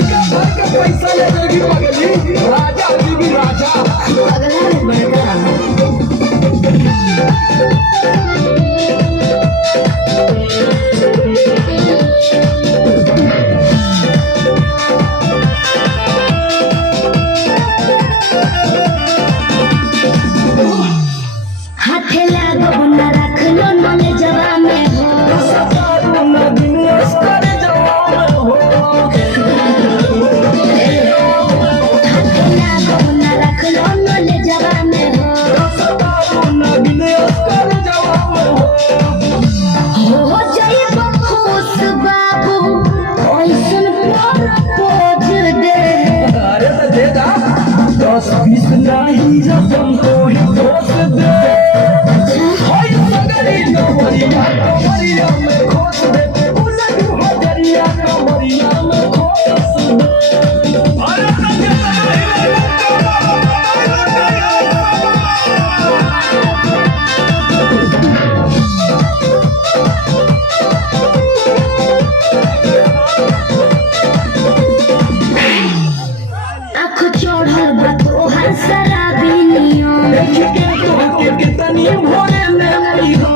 पैसा ले लेगी पगली, राजा जी भी राजा अगला में बढ़ता हाथे लागो न रख लो नले जवा में हो हाथे लागो न रख लो नले जवा में हो हो जाए खुश बाबू ऐसन पर पोज दे अरे तो दे दा 10-20 नहीं रकम को ही दोस्त दे हाय सगरी नवरिया नवरिया में खोस दे उलट हजरिया नवरिया में खोस दे अरे आँख चढ़ल बा तोहर शराबी नियम कितनी भोरे में नहीं हो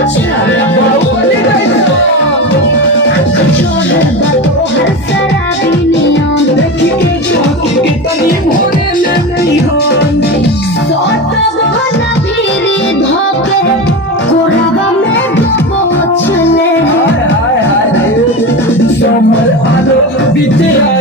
अच्छा बाहुबली कैसा आँख चढ़ल बा तोहर शराबी नियम कितनी भोरे में नहीं हो सोत भला भीरी धोके कोरावा में दबोच ले हाय हाय हाय समर आलो बितेरा